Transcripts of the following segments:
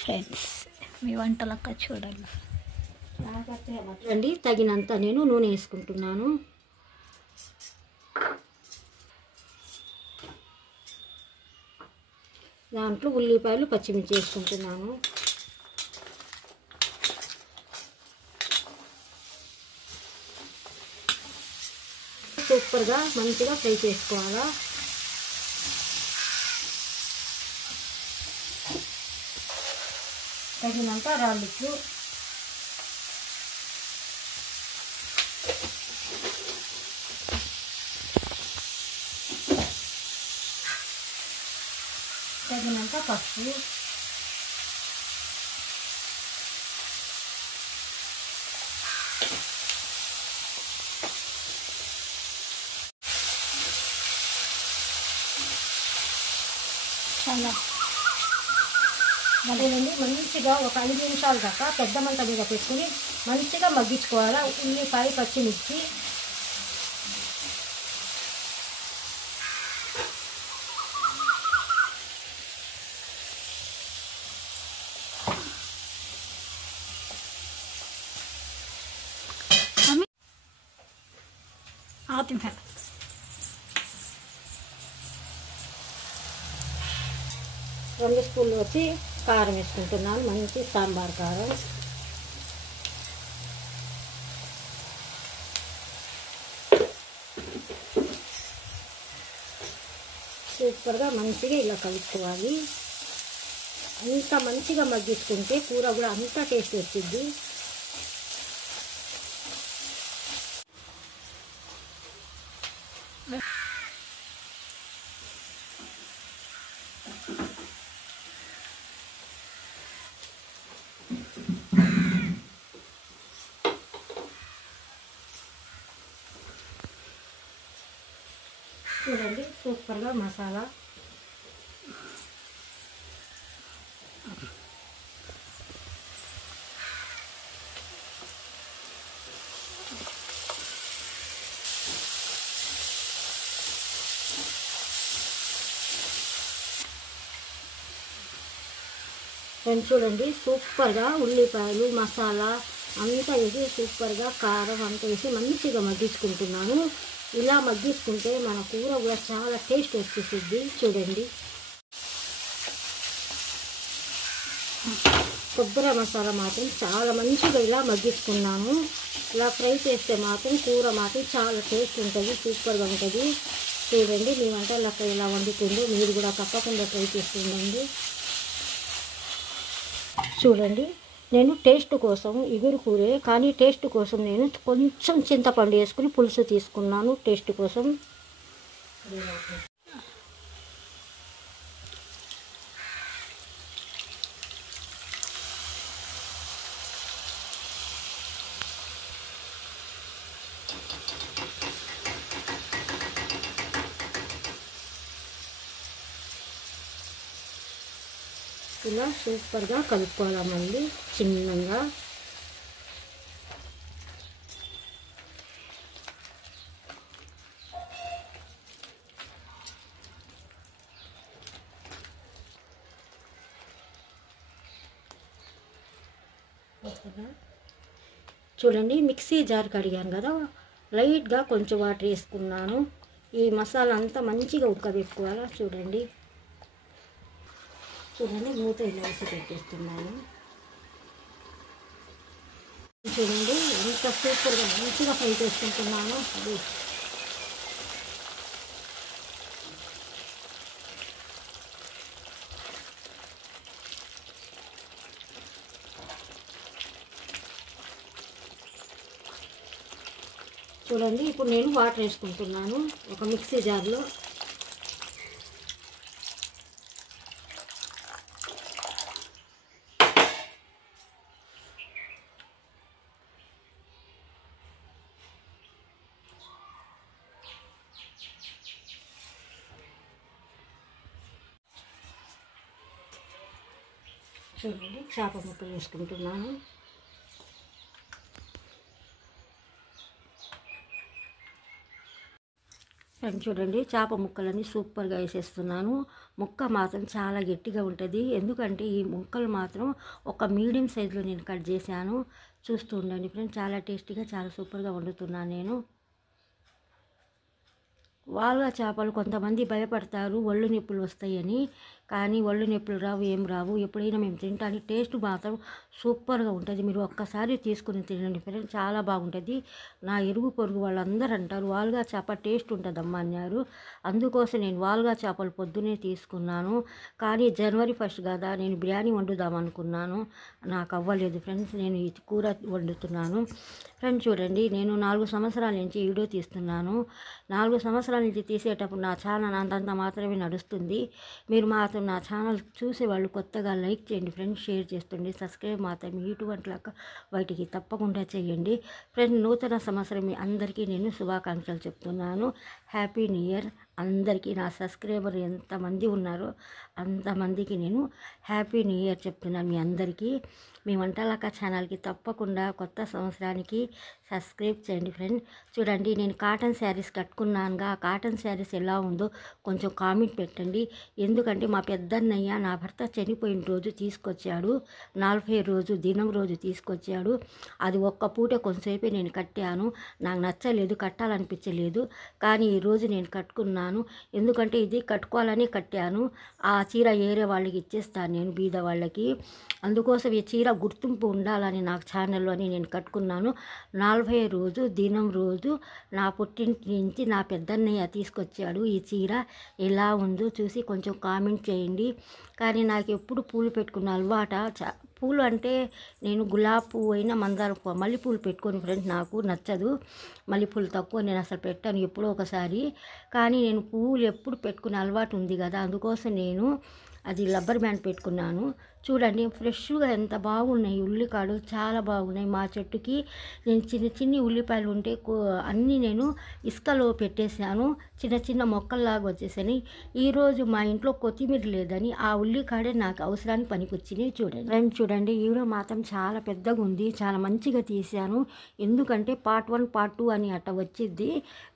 Friends మీ వంటలక్క చూడండి. అండి తగినంత నేను నూనె వేసుకుంటున్నాను. దాంట్లో ఉల్లిపాయలు పచ్చిమిర్చి వేసుకుంటున్నాను. సూపర్గా మంచిగా ఫ్రై చేసుకోవాలా. తగినంత రాళ్ళుచ్చు, తగినంత పసుపు, చాలా మళ్ళీ మంచిగా ఒక 5 నిమిషాలు దాకా పెద్ద మంట మీద పెట్టుకుని మంచిగా మగ్గించుకోవాలా. ఉల్లిపాయ పచ్చిమిర్చి ఆతిఫ 2 స్పూన్లు వచ్చి కారం వేసుకుంటున్నాను. మంచి సాంబార్ కారం. సూపర్గా మంచిగా ఇలా కలుపుకోవాలి. అంత మంచిగా మగ్గించుకుంటే కూర కూడా అంత టేస్ట్ వచ్చింది. చూడండి సూపర్గా మసాలా చూడండి సూపర్గా ఉల్లిపాయలు మసాలా అంతా వేసి సూపర్గా కారం అంతా వేసి మంచిగా మగ్గించుకుంటున్నాను. ఇలా మగ్గించుకుంటే మన కూర కూడా చాలా టేస్ట్ వచ్చేస్తుంది. చూడండి కొబ్బరి మసాలా మాత్రం చాలా మంచిగా ఇలా మగ్గించుకున్నాను. ఇలా ఫ్రై చేస్తే మాత్రం కూర మాత్రం చాలా టేస్ట్ ఉంటుంది, సూపర్గా ఉంటుంది. చూడండి మీ వంట ఇలా వండుతుందో మీరు కూడా తప్పకుండా ట్రై చేస్తుండండి. చూడండి నేను టేస్ట్ కోసం ఇగురు కూరే, కానీ టేస్ట్ కోసం నేను కొంచెం చింతపండు వేసుకుని పులుసు తీసుకున్నాను టేస్ట్ కోసం. ఇలా సూపర్గా కలుపుకోవాలి మళ్ళీ చిన్నగా. చూడండి మిక్సీ జార్ కడిగాను కదా, లైట్గా కొంచెం వాటర్ వేసుకున్నాను. ఈ మసాలా అంతా మంచిగా ఉడకబెట్టుకోవాలా. చూడండి మూత ఇలా వేసి పెట్టేస్తున్నాను. చూడండి ఎంత సూపర్గా మంచిగా ఫ్రై చేసుకుంటున్నాను. చూడండి ఇప్పుడు నేను వాటర్ వేసుకుంటున్నాను ఒక మిక్సీ జార్లో. చూడండి చేప ముక్కలు వేసుకుంటున్నాను. ఫ్రెండ్స్ చూడండి, చేప ముక్కలని సూపర్గా వేసేస్తున్నాను. ముక్క మాత్రం చాలా గట్టిగా ఉంటుంది, ఎందుకంటే ఈ ముక్కలు మాత్రం ఒక మీడియం సైజులో నేను కట్ చేశాను. చూస్తూ ఉండండి ఫ్రెండ్స్, చాలా టేస్టీగా చాలా సూపర్గా వండుతున్నాను నేను. వాల్గా చేపలు కొంతమంది భయపడతారు ఒళ్ళు నొప్పులు వస్తాయని, కానీ ఒళ్ళు నొప్పులు రావు, ఏం రావు. ఎప్పుడైనా మేము తింటానికి టేస్ట్ మాత్రం సూపర్గా ఉంటుంది. మీరు ఒక్కసారి తీసుకుని తినండి ఫ్రెండ్స్, చాలా బాగుంటుంది. నా ఇరుగు పొరుగు వాళ్ళందరూ అంటారు వాల్గా చేప టేస్ట్ ఉంటుందమ్మా అన్నారు. అందుకోసం నేను వాల్గా చేపలు పొద్దునే తీసుకున్నాను. కానీ జనవరి 1 కదా, నేను బిర్యానీ వండుదాం అనుకున్నాను, నాకు అవ్వలేదు ఫ్రెండ్స్. నేను ఈ కూర వండుతున్నాను. ఫ్రెండ్స్ చూడండి, నేను 4 సంవత్సరాల నుంచి వీడియో తీస్తున్నాను. 4 సంవత్సరాల నుంచి తీసేటప్పుడు నా ఛానల్ అంతంత మాత్రమే నడుస్తుంది. మీరు మాత్రం నా ఛానల్ చూసేవాళ్ళు కొత్తగా లైక్ చేయండి ఫ్రెండ్స్, షేర్ చేస్తుండే, సబ్స్క్రైబ్ మాత్రం ఇటువంటి వాటికి తప్పకుండా చేయండి ఫ్రెండ్స్. నూతన సంవత్సరం మీ అందరికీ నేను శుభాకాంక్షలు చెప్తున్నాను. హ్యాపీ న్యూ ఇయర్ అందరికీ. నా సబ్స్క్రైబర్ ఎంతమంది ఉన్నారో అంతమందికి నేను హ్యాపీ న్యూ ఇయర్ చెప్తున్నాను మీ అందరికీ. మీ వంటలక్క ఛానల్కి తప్పకుండా కొత్త సంవత్సరానికి సబ్స్క్రైబ్ చేయండి ఫ్రెండ్. చూడండి, నేను కాటన్ శారీస్ కట్టుకున్నానుగా, ఆ కాటన్ శారీస్ ఎలా ఉందో కొంచెం కామెంట్ పెట్టండి. ఎందుకంటే మా పెద్దన్నయ్య నా భర్త చనిపోయిన రోజు తీసుకొచ్చాడు, 40 రోజు దినం రోజు తీసుకొచ్చాడు. అది ఒక్క పూట కొంతసేపే నేను కట్టాను, నాకు నచ్చలేదు, కట్టాలనిపించలేదు. కానీ ఈరోజు నేను కట్టుకున్నాను, ఎందుకంటే ఇది కట్టుకోవాలని కట్టాను. ఆ చీర ఏరే వాళ్ళకి ఇచ్చేస్తాను నేను, బీద వాళ్ళకి. అందుకోసం ఈ చీర గుర్తింపు ఉండాలని నాకు ఛానల్లో అని నేను కట్టుకున్నాను. 40 రోజు దినం రోజు నా పుట్టింటి నుంచి నా పెద్దన్నయ్య తీసుకొచ్చాడు. ఈ చీర ఎలా ఉందో చూసి కొంచెం కామెంట్ చేయండి. కానీ నాకు ఎప్పుడు పూలు పెట్టుకున్న అలవాట, పూలు అంటే నేను గులాబీ పువ్వు అయినా మందార పువ్వు, మల్లెపూలు పెట్టుకొని ఫ్రెండ్స్ నాకు నచ్చదు. మల్లెపూలు తక్కువ నేను అసలు పెట్టాను, ఎప్పుడో ఒకసారి. కానీ నేను పువ్వులు ఎప్పుడు పెట్టుకునే అలవాటు ఉంది కదా, అందుకోసం నేను అది రబ్బర్ బ్యాండ్ పెట్టుకున్నాను. చూడండి ఫ్రెష్గా ఎంత బాగున్నాయి ఉల్లికాయలు, చాలా బాగున్నాయి. మా చెట్టుకి నేను చిన్ని ఉల్లిపాయలు ఉంటే అన్నీ నేను ఇసుకలో పెట్టేశాను, చిన్న చిన్న మొక్కల్లాగా వచ్చేసాయి. ఈరోజు మా ఇంట్లో కొత్తిమీర లేదని ఆ ఉల్లికాడే నాకు అవసరానికి పనికొచ్చినాయి. చూడండి ఈవిడ మాత్రం చాలా పెద్దగా ఉంది, చాలా మంచిగా తీశాను. ఎందుకంటే పార్ట్ 1 పార్ట్ 2 అని అట్ట వచ్చింది.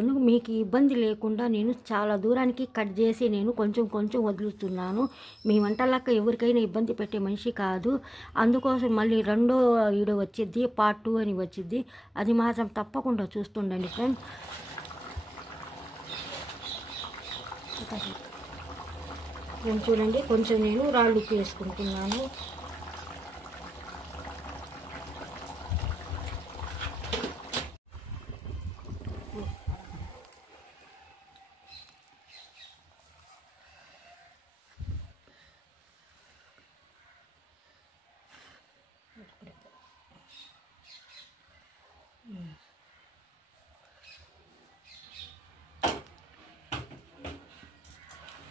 ఎందుకు మీకు ఇబ్బంది లేకుండా నేను చాలా దూరానికి కట్ చేసి నేను కొంచెం కొంచెం వదులుతున్నాను. మీ వంటలక్క ఎవరికైనా ఇబ్బంది పెట్టే మనిషి కాదు, అందుకోసం మళ్ళీ రెండో వీడియో వచ్చింది, పార్ట్ 2 అని వచ్చింది. అది మాత్రం తప్పకుండా చూస్తుండండి ఫ్రెండ్. చూడండి, కొంచెం నేను రాళ్ళు ఉప్పు వేసుకుంటున్నాను.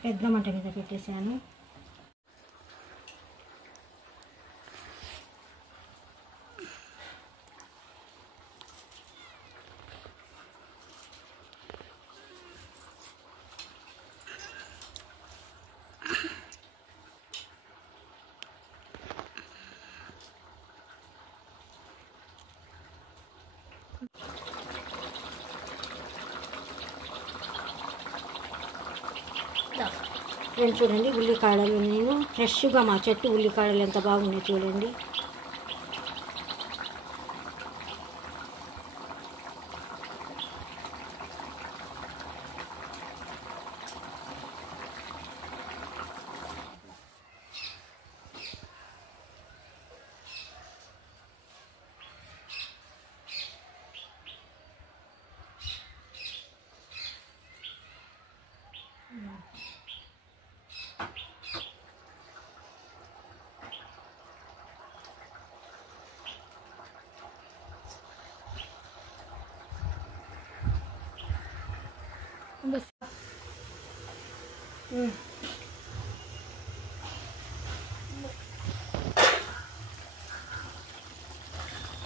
పెద్ద మంట మీద పెట్టేశాను. ఫ్రెండ్స్ చూడండి, ఉల్లికాడలు నేను ఫ్రెష్గా మా చెట్టు ఉల్లికాడలు ఎంత బాగున్నాయి చూడండి.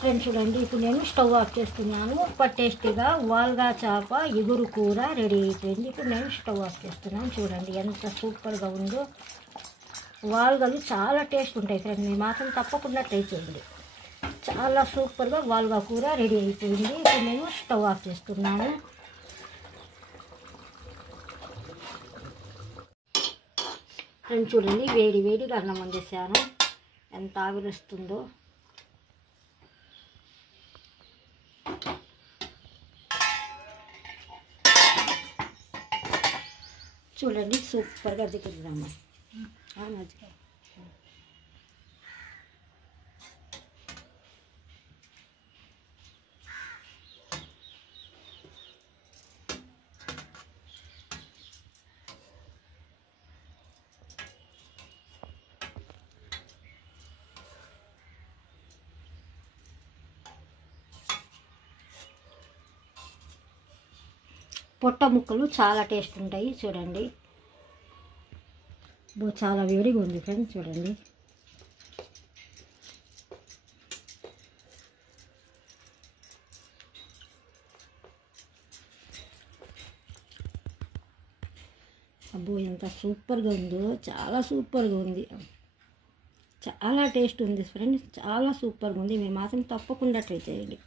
ఫ్రెండ్స్ చూడండి, ఇప్పుడు నేను స్టవ్ ఆఫ్ చేస్తున్నాను. టేస్టీగా వాల్గా చేప ఎగురు కూర రెడీ అయిపోయింది. ఇప్పుడు నేను స్టవ్ ఆఫ్ చేస్తున్నాను. చూడండి ఎంత సూపర్గా ఉందో. వాల్గలు చాలా టేస్ట్ ఉంటాయి ఫ్రెండ్, మీరు మాత్రం తప్పకుండా ట్రై చేయండి. చాలా సూపర్గా వాల్గా కూర రెడీ అయిపోయింది. ఇప్పుడు నేను స్టవ్ ఆఫ్ చేస్తున్నాను. ఫ్రెండ్స్ చూడండి, వేడి వేడిగా అన్నం వండేసాను, ఎంత ఆవిరి వస్తుందో. చూడండి సూపర్గా దిగుతుందమ్మా. మజ్జిగ పొట్ట ముక్కలు చాలా టేస్ట్ ఉంటాయి. చూడండి, చాలా వేడిగా ఉంది ఫ్రెండ్స్. చూడండి, అబ్బో ఎంత సూపర్గా ఉందో, చాలా సూపర్గా ఉంది, చాలా టేస్ట్ ఉంది ఫ్రెండ్స్, చాలా సూపర్గా ఉంది. మీరు మాత్రం తప్పకుండా ట్రై చేయండి.